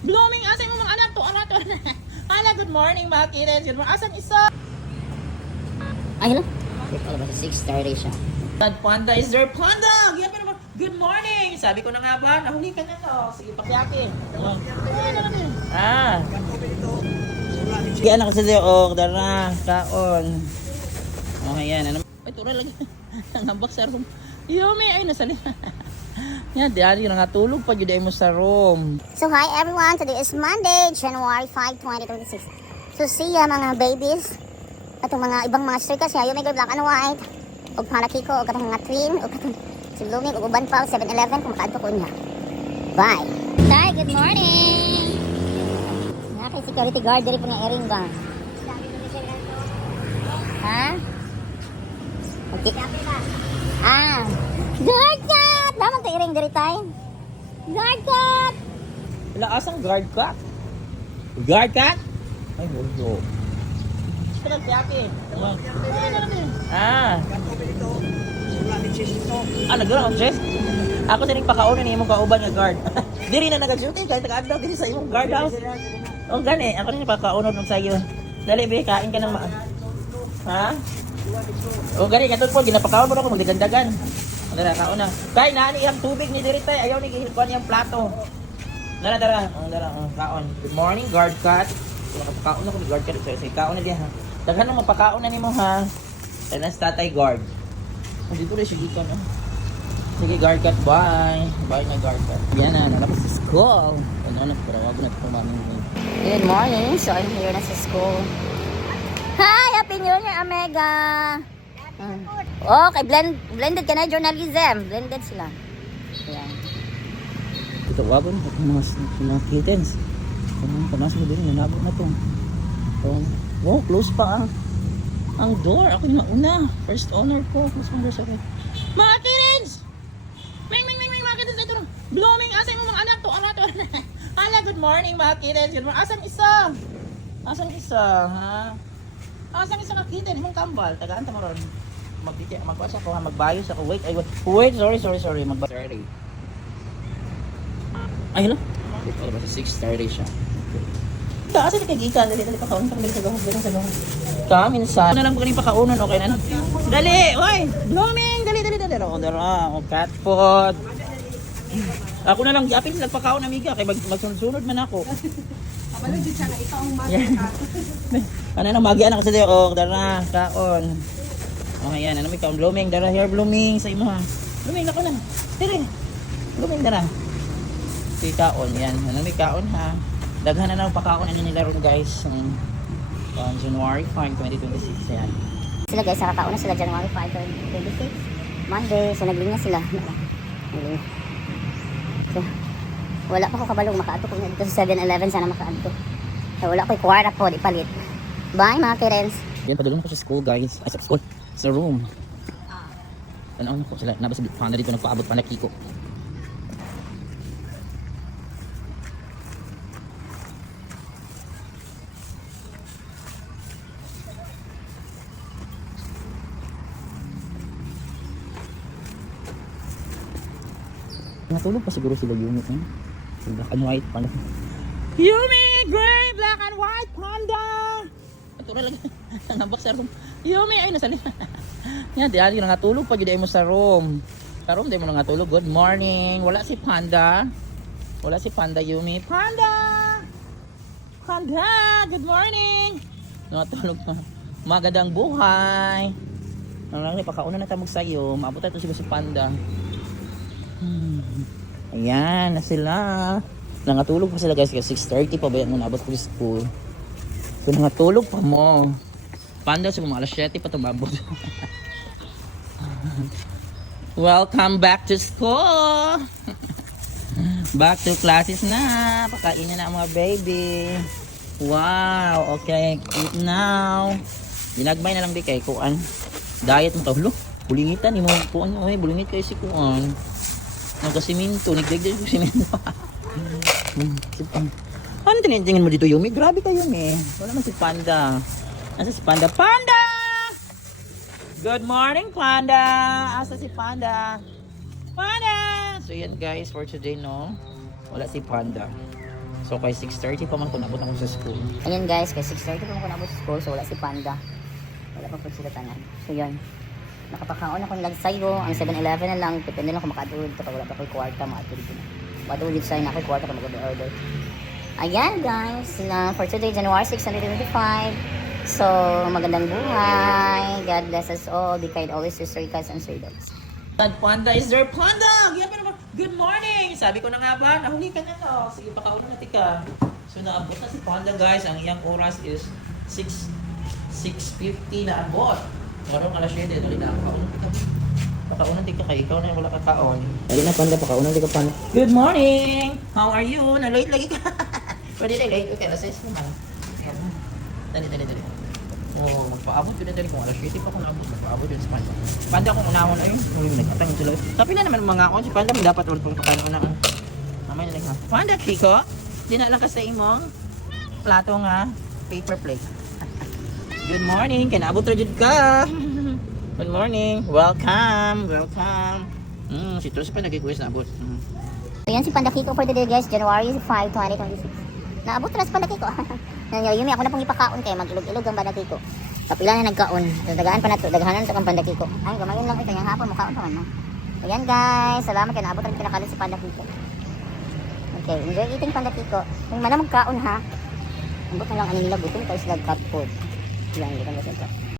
Blooming, asa mo mga anak to? Anak to. Hala, good morning mga kids. Good morning. Asang isa? Ay, hello. Alabas 6:30 siya. Panda is there. Panda! Good morning! Sabi ko na nga ba, nahuli ka na to. Sige, pakyaki. Sige, anak ko sa Deo. Dara, kaon. Okay, yan. Ano? Ay, tura lagi. Nangambak sa room. Yumi, ay, nasali. Yan, diyan yung natulog pa yun mo sa room. So hi everyone, today is Monday, January 5, 2026. So see ya mga babies. Atong mga ibang mga stickers siya, yung may black and white. Og panakiko, og katong mga cream, og katong si Blooming, og uban pa, 7-Eleven, kung makaadto ko niya. Bye! Hi, good morning! Nga kay security guard, diri po nga airing ba? Ha? Okay. Ah! Guard cat! Naman to airing diri tayo. Guard cat! Wala, asang guard cat? Guard cat? Ay, wala. Pakyaki. Nagdura ang chest? Ako sining pakaunan ni imong kauban nga guard. Diri na nag-shooting kahit taga-adlaw diri sa imong guard house. O gani, ako ni pakaunan ng sayo. Dali be, kain ka ng Ha? O gani, katod po ginapakaon mo ako magdagandagan. Dara, kauna. Kay nani ang tubig ni diri tay, ayaw ni gihilkuan yang plato. Dara, kaon. Good morning, guard cat. Napakaon ako ni guard cat sa kaon na diha. Daghan mo mapakaon na nimo ha. Tanas tatay guard. Dito rin sige ka na. Sige guard cat, bye. Bye na guard cat. Yan na, nalabas sa school. Ano, parawago na ito maming. Good morning, so I'm here na sa school. Hi, Happy New Year, Omega! Okay, blended ka na journalism. Blended sila. Ayan. Ito wabon mga kittens. Panas mo din nanabot na to. Wow, close pa ang door. Ako yung mauna. First owner ko. Mas mga sa akin. Mga kittens! Mga kittens ito. Blooming, asang mo mga anak to? Anak to. Hala, good morning mga kittens. Good morning. Asang isa, ha? Asang isa ka kitten, imong kambal. Tagaan ta mo ron. Magbukas ako ha, magbayos ako. Wait, sorry. Magbayos. Ay, hello? Ito ba sa 6:30 siya. Asa ni kagikan, dali pakaon pa sa gahos, sa gahos. Minsan. Ano lang po kaning pakaunon, okay na. Dali, oy, Blooming, dali. O cat food. Ako na lang yapin sila pakaon amiga kay magsunod man ako. Abalo jud siya na ikaw ang magka. Ano nang magian ako sa Deo, dara, kaon. Okay, yan. Ano may kaon? Blooming, dara here, Blooming, sa imo ha. Blooming, ako na. Tiri. Blooming, dara. Si kaon, yan. Ano may kaon ha. Daghan na lang pakaon ano nila ron guys. On January 5, 2026. Yan. Sila guys, nakakauna sila January 5, 2026. Monday, so naglinga sila. So, wala pa ko kabalong makaadto ko dito sa 7-Eleven, sana makaadto. So, wala ko kwarta po, di palit. Bye mga parents. Yan, padulong ko sa school guys. Ay, sa school. Sa room. Ano ko sila. Nabas pa na dito nagpaabot pa na kiko. Natulog pa siguro sila unit eh. Black and white pala. Yumi! Gray! Black and white panda! Ito na lang. Nangambak sa room. Yumi! Ay, nasali. Yan, diyan yung natulog pa yun mo sa room. Sa room, di mo natulog. Good morning. Wala si Panda. Yumi. Panda! Good morning! Natulog pa. Magadang buhay. Ano lang, pakauna na tamog sa'yo. Maabot na ito si Panda. Ayan na sila. Nangatulog pa sila guys kasi 6:30 pa ba yan nung nabot ko sa school. So nangatulog pa mo. Panda sa mga alas 7 pa tumabot. Welcome back to school. Back to classes na. Pakainin na ang mga baby. Wow, okay. Eat now. Ginagmay na lang di kay kuan. Diet mo tawlo. Bulingitan ni mo kuan oy, bulingit kay si kuan. Nagkasiminto, nagdagdag ko siminto. Ano tinignan mo dito, Yumi? Grabe kayo, Yumi. Wala man si Panda. Asa si Panda? Panda! Good morning, Panda! Asa si Panda? Panda! So yan guys, for today, no? Wala si Panda. So kay 6:30 pa man ko nabot ako sa school. Ayun guys, kay 6:30 pa ako nabot sa school, so wala si Panda. Wala pa po sila tanan. So yun, nakapakaon ako nilang sayo, ang 7-Eleven na lang, depende lang kung makadulog kapag wala pa ko kwarta, makadulog din. Makadulog sa'yo na ako kwarta kung mag-order. Ayan guys, na for today, January 6, 2025. So, magandang buhay. God bless us all. Be kind always to Sir Cats and Sir Dogs. Dad Panda is there. Panda! Yan pa naman. Good morning! Sabi ko na nga ba, nahuli ka na to. Sige, pakauna na tika. So, naabot na si Panda guys. Ang iyang oras is 6:50 na abot. Marong alas 7. Dali na ako. Pakauna tika kay ikaw na yung wala kakaon. Dali na Panda, pakauna tika Panda. Good morning! How are you? Na-late lagi ka. Pwede na late. Okay, alas 6 naman. Dali. Oh, magpaabot yun na dali kung alas 7 pa kung naabot. Magpaabot yun sa Panda. Panda kung unahon ayun. Huling nagkatang sila. Tapi na naman mga on. Si Panda may dapat ulit pang pagkano na. Mamay na lang ha. Panda, Kiko. Di na lang ka sa imong plato nga. Paper plate. Good morning. Kinaabot na dyan ka. Good morning. Welcome. Si Tulsi pa nag-request na abot. So yan si Panda Kiko for today guys, January 5, 2026. Naabot na si Panda Kiko. Yumi ako na pong ipakaon kay mag-ilog-ilog ang Panda Kiko. Kapila na nagkaon. So dagaan pa na to, daghanan sa kang Panda Kiko. Ay, gamayon lang ito, yung hapon mukhaon pa man. No? So yan guys, salamat kay naabot ang pinakalit si Panda Kiko. Okay, enjoy eating Panda Kiko. Kung mana magkaon ha, ambot na lang ano nila gutom, tapos nag-cut food. Yan, dito na sa ito.